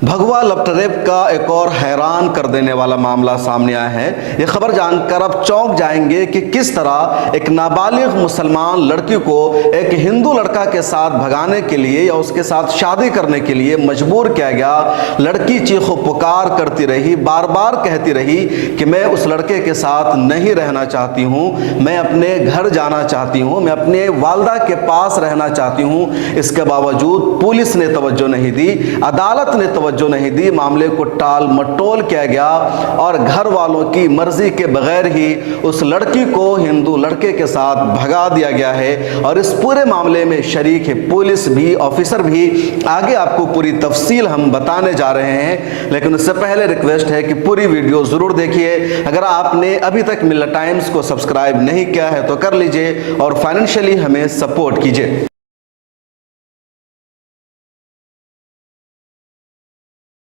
भगवा लपटरेप का एक और हैरान कर देने वाला मामला सामने आया है। यह खबर जानकर आप चौंक जाएंगे कि किस तरह एक नाबालिग मुसलमान लड़की को एक हिंदू लड़का के साथ भगाने के लिए या उसके साथ शादी करने के लिए मजबूर किया गया। लड़की चीखो पुकार करती रही, बार बार कहती रही कि मैं उस लड़के के साथ नहीं रहना चाहती हूँ, मैं अपने घर जाना चाहती हूँ, मैं अपने वालदा के पास रहना चाहती हूँ। इसके बावजूद पुलिस ने तवज्जो नहीं दी, अदालत ने तवज्जो नहीं दी, मामले को टाल मटोल किया गया और घर वालों की मर्जी के बगैर ही उस लड़की को हिंदू लड़के के साथ भगा दिया गया है। और इस पूरे मामले में शरीक है पुलिस भी, ऑफिसर भी। आगे आपको पूरी तफसील हम बताने जा रहे हैं, लेकिन उससे पहले रिक्वेस्ट है कि पूरी वीडियो जरूर देखिए। अगर आपने अभी तक मिल्लत टाइम्स को सब्सक्राइब नहीं किया है तो कर लीजिए और फाइनेंशियली हमें सपोर्ट कीजिए।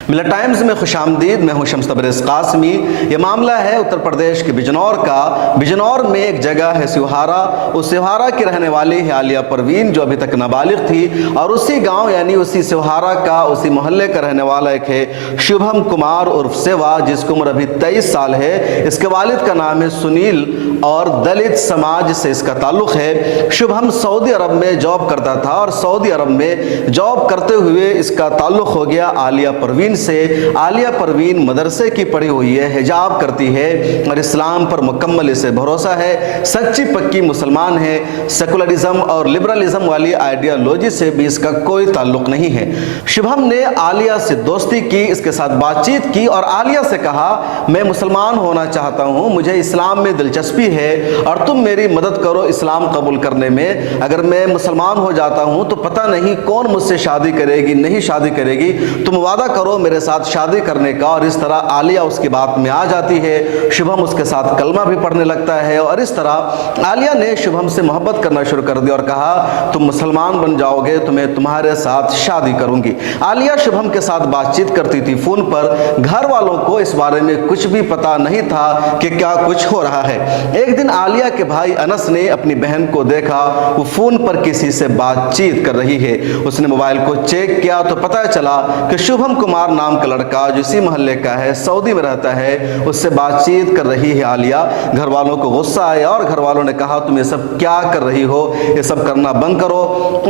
मिल्लत टाइम्स में खुशामदीद। मैं हूं शम्स तबरेज़ कासमी। ये मामला है उत्तर प्रदेश के बिजनौर का। बिजनौर में एक जगह है सिवहारा। उस सिवहारा की रहने वाली है आलिया परवीन, जो अभी तक नाबालिग थी। और उसी गांव यानी उसी सिवहारा का, उसी मोहल्ले का रहने वाला एक है शुभम कुमार उर्फ सेवा, जिसकी उम्र अभी 23 साल है। इसके वालिद का नाम है सुनील और दलित समाज से इसका ताल्लुक है। शुभम सऊदी अरब में जॉब करता था और सऊदी अरब में जॉब करते हुए इसका ताल्लुक हो गया आलिया परवीन से। आलिया परवीन मदरसे की पढ़ी हुई है, हिजाब करती है और इस्लाम पर मुकम्मल इसे भरोसा है। सच्ची पक्की मुसलमान है। सेकुलरिज्म और लिबरलिज्म वाली आइडियोलॉजी से भी इसका कोई ताल्लुक नहीं है। शुभम ने आलिया से दोस्ती की, इसके साथ बातचीत की और आलिया से कहा मैं मुसलमान होना चाहता हूं, मुझे इस्लाम में दिलचस्पी है और तुम मेरी मदद करो इस्लाम कबूल करने में। अगर मैं मुसलमान हो जाता हूं तो पता नहीं कौन मुझसे शादी करेगी, नहीं शादी करेगी, तुम वादा करो मेरे साथ शादी करने का। और इस तरह आलिया उसकी बात में आ जाती है। शुभम उसके साथ कलमा भी पढ़ने लगता है और इस तरह आलिया ने शुभम से मोहब्बत करना शुरू कर दिया और कहा तुम मुसलमान बन जाओगे तो मैं तुम्हारे साथ शादी करूंगी। आलिया शुभम के साथ बातचीत करती थी फोन पर। घर वालों को इस बारे में कुछ भी पता नहीं था कि क्या कुछ हो रहा है। एक दिन आलिया के भाई अनस ने अपनी बहन को देखा, वो फोन पर किसी से बातचीत कर रही है। उसने मोबाइल को चेक किया तो पता चला कि शुभम कुमार नाम का लड़का जो इसी मोहल्ले का है, सऊदी में रहता है, उससे बातचीत कर रही है आलिया। घर वालों को गुस्सा आया और घर वालों ने कहा तुम ये सब क्या कर रही हो, ये सब करना बंद करो।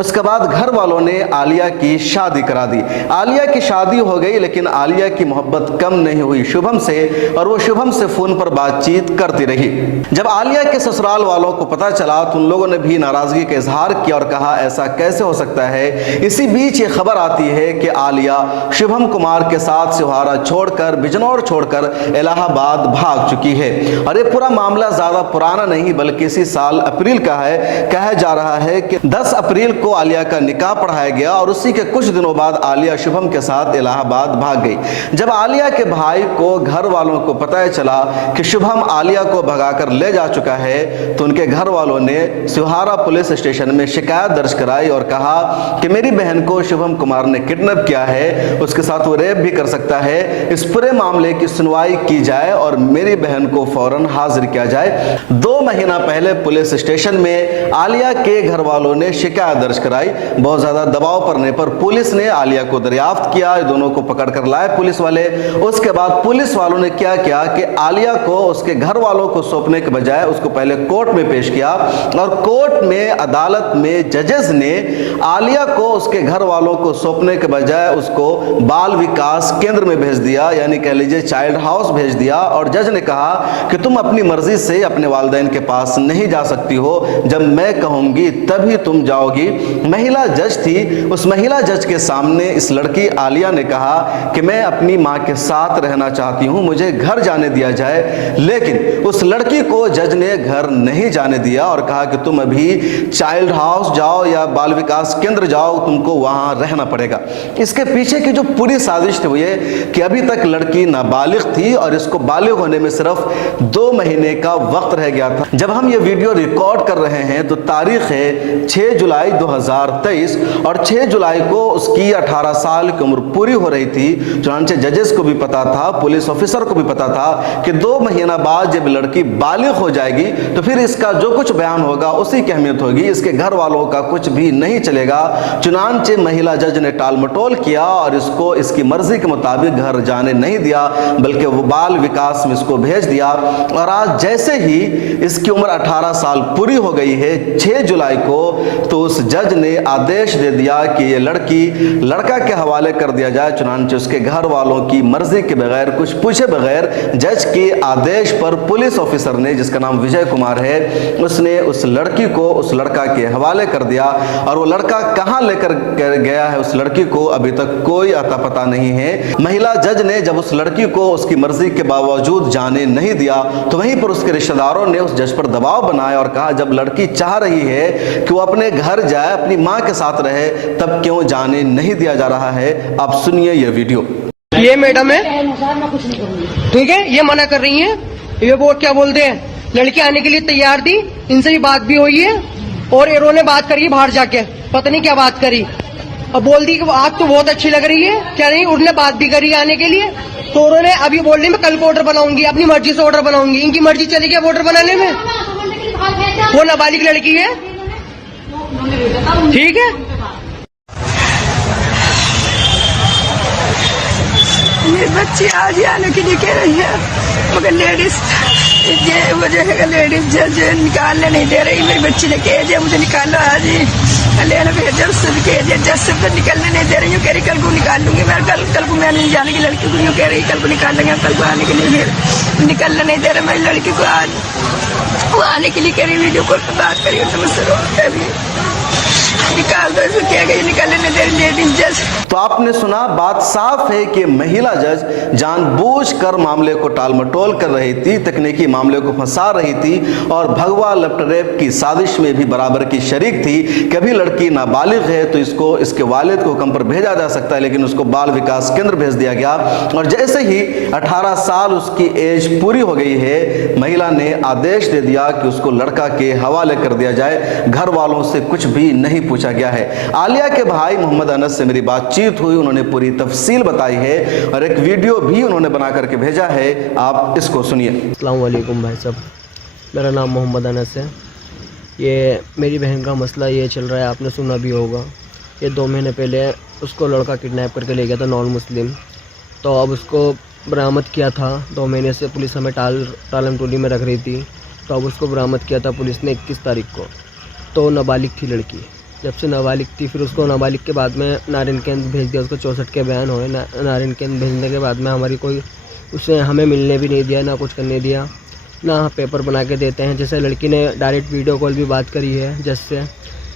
उसके बाद घर वालों ने आलिया की शादी करा दी। आलिया की शादी हो गई, लेकिन आलिया की मोहब्बत कम नहीं हुई शुभम से और वो शुभम से फोन पर बातचीत करती रही। जब आलिया के ससुराल वालों को पता चला तो उन लोगों ने भी नाराजगी का इजहार किया और कहा ऐसा कैसे हो सकता है। इसी बीच ये खबर आती है कि आलिया शुभम कुमार के साथ सिवहारा छोड़कर, बिजनौर छोड़कर इलाहाबाद भाग चुकी है। और ये पूरा मामला ज्यादा पुराना नहीं बल्कि इसी साल अप्रैल का है। कहा जा रहा है कि 10 अप्रैल को आलिया का निकाह पढ़ाया गया और उसी के कुछ दिनों बाद आलिया शुभम के साथ इलाहाबाद भाग गई। जब आलिया के भाई को, घर वालों को पता चला कि शुभम आलिया को भगाकर ले जा चुका है तो उनके घर वालों ने सिवहारा पुलिस स्टेशन में शिकायत दर्ज कराई और कहा कि मेरी बहन को शुभम कुमार ने किडनैप किया है, उसके साथ वो रेप भी कर सकता है। इस पूरे मामले की सुनवाई की जाए और मेरी बहन को फौरन हाजिर किया जाए। 2 महीना पहले पुलिस स्टेशन में आलिया के घर वालों ने शिकायत दर्ज कराई। बहुत ज्यादा दबाव पड़ने पर पुलिस ने आलिया को दरियाफ्त किया, दोनों को पकड़ कर लाए पुलिस वाले। उसके बाद पुलिस वालों ने क्या किया कि आलिया को उसके घर वालों को सौंपने के बजाय उसको पहले कोर्ट में पेश किया और कोर्ट में, अदालत में जजेस ने आलिया को उसके घर वालों को सौंपने के बजाय उसको बाल विकास केंद्र में भेज दिया, यानी कह लीजिए चाइल्ड हाउस भेज दिया। और जज ने कहा कि तुम अपनी मर्जी से अपने वालिदैन के पास नहीं जा सकती हो, जब मैं कहूंगी तभी तुम जाओगी। महिला जज थी। उस महिला जज के सामने इस लड़की आलिया ने कहा कि मैं अपनी माँ के साथ रहना चाहती हूँ, मुझे घर जाने दिया जाए। लेकिन उस लड़की को जज ने घर नहीं जाने दिया और कहा कि तुम अभी चाइल्ड हाउस जाओ या बाल विकास केंद्र जाओ, तुमको वहां रहना पड़ेगा। इसके पीछे की जो पूरी साजिश थी वो ये कि अभी तक लड़की नाबालिग थी और इसको बालिग होने में सिर्फ 2 महीने का वक्त रह गया था। जब हम ये वीडियो रिकॉर्ड कर रहे हैं तो तारीख है 6 जुलाई 2023 और 6 जुलाई को उसकी 18 साल की उम्र पूरी हो रही थी। चुनांचे जजेस को भी पता था, पुलिस ऑफिसर को भी पता था कि 2 महीना बाद जब लड़की बालिग हो जाएगी तो फिर इसका जो कुछ बयान होगा उसी की अहमियत होगी, इसके घर वालों का कुछ भी नहीं चलेगा। चुनांचे महिला जज ने टाल मटोल किया और इसको इसकी मर्जी के मुताबिक घर जाने नहीं दिया, बल्कि वो बाल विकास में इसको भेज दिया। और आज जैसे ही इसकी उम्र 18 साल पूरी हो गई है 6 जुलाई को, तो उस जज ने आदेश दे दिया कि ये लड़का के हवाले कर दिया जाए। चुनांचे उसके घर वालों की मर्जी के बगैर, कुछ पूछे बगैर, जज के आदेश पर पुलिस ऑफिसर ने, जिसका नाम विजय कुमार है, उसने उस लड़की को उस लड़का के हवाले कर दिया। और वो लड़का कहां लेकर गया है उस लड़की को, अभी तक कोई अता पता नहीं है। महिला जज ने जब उस लड़की को उसकी मर्जी के बावजूद जाने नहीं दिया, तो वहीं पर उसके रिश्तेदारों ने उस जज पर दबाव बनाया और कहा जब लड़की चाह रही है कि वो अपने घर जाए, अपनी मां के साथ रहे, तब क्यों जाने नहीं दिया जा रहा है। आप सुनिए ये वीडियो। ये मैडम है, ठीक है, ये मना कर रही है। ये वो क्या बोलते हैं, लड़की आने के लिए तैयार थी, इनसे भी बात भी हुई है और इन्होंने बात करी बाहर जाके, पता नहीं क्या बात करी। अब बोल दी कि आज तो बहुत अच्छी लग रही है, क्या नहीं, उन्होंने बात भी करी आने के लिए। तो उन्होंने अभी बोल रही मैं कल को ऑर्डर बनाऊंगी, अपनी मर्जी से ऑर्डर बनाऊंगी। इनकी मर्जी चली गई ऑर्डर बनाने में। वो नाबालिग लड़की है, ठीक है। मेरी बच्ची आज ही आने के लिए कह रही है, मगर लेडीज ये वजह है, लेडीज जज निकालने नहीं दे रही। मेरी बच्ची ने कह दिया मुझे निकालो आज ही, लेने भेजा, उससे भी कह दिया, जज से तो निकलने नहीं दे रही हूँ। कह रही कल को निकाल लूंगी मैं, कल को मैं नहीं जाने की लड़की को यूँ कह रही कल को निकाल लेंगे, कल को आने के लिए फिर निकलने नहीं दे रहे मेरी लड़की को। आज वो आने के लिए कह रही, वीडियो कॉल पर बात करी, तो मुझसे निकाल दो, इसको क्या गई निकालने नहीं दे रही लेडीज जज। तो आपने सुना, बात साफ है कि महिला जज जानबूझकर मामले को टालमटोल कर रही थी, तकनीकी मामले को फंसा रही थी और भगवा लपट रेप की साजिश में भी बराबर की शरीक थी। कभी लड़की नाबालिग है तो इसको इसके वालिद को हुक्म पर भेजा जा सकता है, लेकिन उसको बाल विकास केंद्र भेज दिया गया। और जैसे ही 18 साल उसकी एज पूरी हो गई है, महिला ने आदेश दे दिया कि उसको लड़का के हवाले कर दिया जाए। घर वालों से कुछ भी नहीं पूछा गया है। आलिया के भाई मोहम्मद अनस से मेरी बातचीत हुई, उन्होंने पूरी तफसील बताई है और एक वीडियो भी उन्होंने बना करके भेजा है, आप इसको सुनिए। अस्सलाम वालेकुम भाई साहब, मेरा नाम मोहम्मद अनस है। ये मेरी बहन का मसला ये चल रहा है, आपने सुना भी होगा। ये 2 महीने पहले उसको लड़का किडनैप करके ले गया था, नॉन मुस्लिम। तो अब उसको बरामद किया था। 2 महीने से पुलिस हमें टालम टोली में रख रही थी, तो अब उसको बरामद किया था पुलिस ने 21 तारीख को। तो नाबालिग थी लड़की। जब से नाबालिग थी, फिर उसको नाबालिग के बाद में नारायणगंज भेज दिया। उसको 64 के बयान हुए। नारायणगंज भेजने के बाद में हमारी कोई उसने हमें मिलने भी नहीं दिया, ना कुछ करने दिया, ना पेपर बना के देते हैं। जैसे लड़की ने डायरेक्ट वीडियो कॉल भी बात करी है जज से,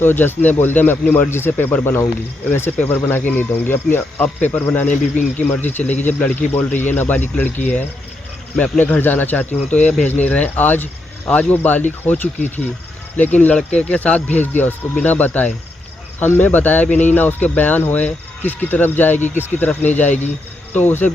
तो जज ने बोल दिया मैं अपनी मर्ज़ी से पेपर बनाऊंगी, वैसे पेपर बना के नहीं दूंगी अपनी। अब पेपर बनाने भी इनकी मर्ज़ी चलेगी। जब लड़की बोल रही है, नाबालिग लड़की है, मैं अपने घर जाना चाहती हूँ, तो ये भेज नहीं रहे। आज वो बालिग हो चुकी थी, लेकिन लड़के के साथ भेज दिया उसको बिना बताए। हमें बताया भी नहीं, ना उसके बयान हुए किसकी तरफ जाएगी किसकी तरफ नहीं जाएगी। तो उसे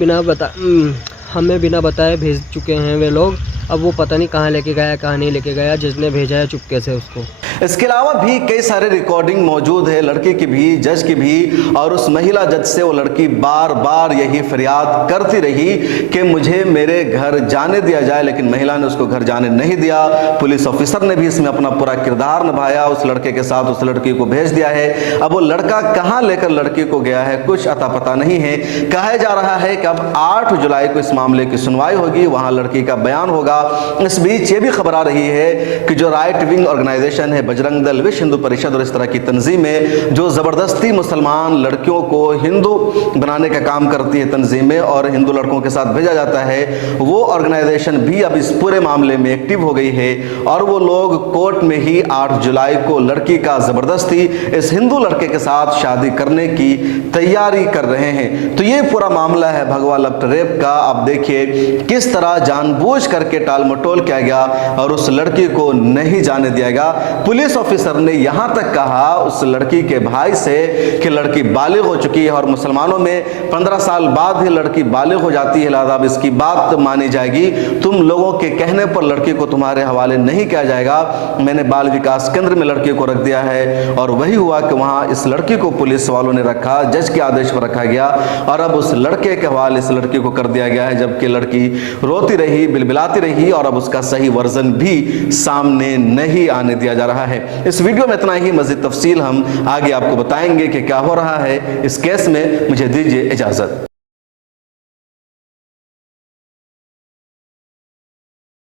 हमें बिना बताए भेज चुके हैं वे लोग। अब वो पता नहीं कहाँ लेके गया, कहाँ नहीं लेके गया। जिसने भेजा है चुपके से उसको। इसके अलावा भी कई सारे रिकॉर्डिंग मौजूद है, लड़की की भी, जज की भी। और उस महिला जज से वो लड़की बार बार यही फरियाद करती रही कि मुझे मेरे घर जाने दिया जाए, लेकिन महिला ने उसको घर जाने नहीं दिया। पुलिस ऑफिसर ने भी इसमें अपना पूरा किरदार निभाया, उस लड़के के साथ उस लड़की को भेज दिया है। अब वो लड़का कहाँ लेकर लड़की को गया है कुछ अता पता नहीं है। कहा जा रहा है कि अब 8 जुलाई को इस मामले की सुनवाई होगी, वहाँ लड़की का बयान होगा। इस बीच ये भी खबर आ रही है कि जो राइट विंग ऑर्गेनाइजेशन है, बजरंग दल, विश्व हिंदू परिषद और इस तरह की तंजीमें जो ज़बरदस्ती मुसलमान लड़कियों को हिंदू बनाने का काम करती है, तंजीमें, और हिंदू लड़कों के साथ भेजा जाता है, वो ऑर्गेनाइजेशन भी अब इस पूरे मामले में एक्टिव हो गई है। और वो लोग कोर्ट में ही 8 जुलाई को लड़की का ज़बरदस्ती इस हिंदू लड़के के साथ शादी करने की तैयारी कर रहे हैं। तो ये पूरा मामला है भगवा लपट रेप का। आप देखिए किस तरह जानबूझ करके टालमटोल किया गया और उस लड़की को नहीं जाने दिया गया। पुलिस ऑफिसर ने यहां तक कहा उस लड़की के भाई से कि लड़की बालिग हो चुकी है और मुसलमानों में 15 साल बाद ही लड़की बालिग हो जाती है, लिहाजा अब इसकी बात मानी जाएगी। तुम लोगों के कहने पर लड़की को तुम्हारे हवाले नहीं किया जाएगा। मैंने बाल विकास केंद्र में लड़की को रख दिया है। और वही हुआ कि वहां इस लड़की को पुलिस वालों ने रखा, जज के आदेश पर रखा गया और अब उस लड़के के हवाले इस लड़की को कर दिया गया है, जबकि लड़की रोती रही, बिलबिलाती रही और अब उसका सही वर्जन भी सामने नहीं आने दिया जा रहा है। इस वीडियो में इतना ही, मज़ीद तफसील हम आगे आपको बताएंगे कि क्या हो रहा है इस केस में। मुझे दीजिए इजाज़त।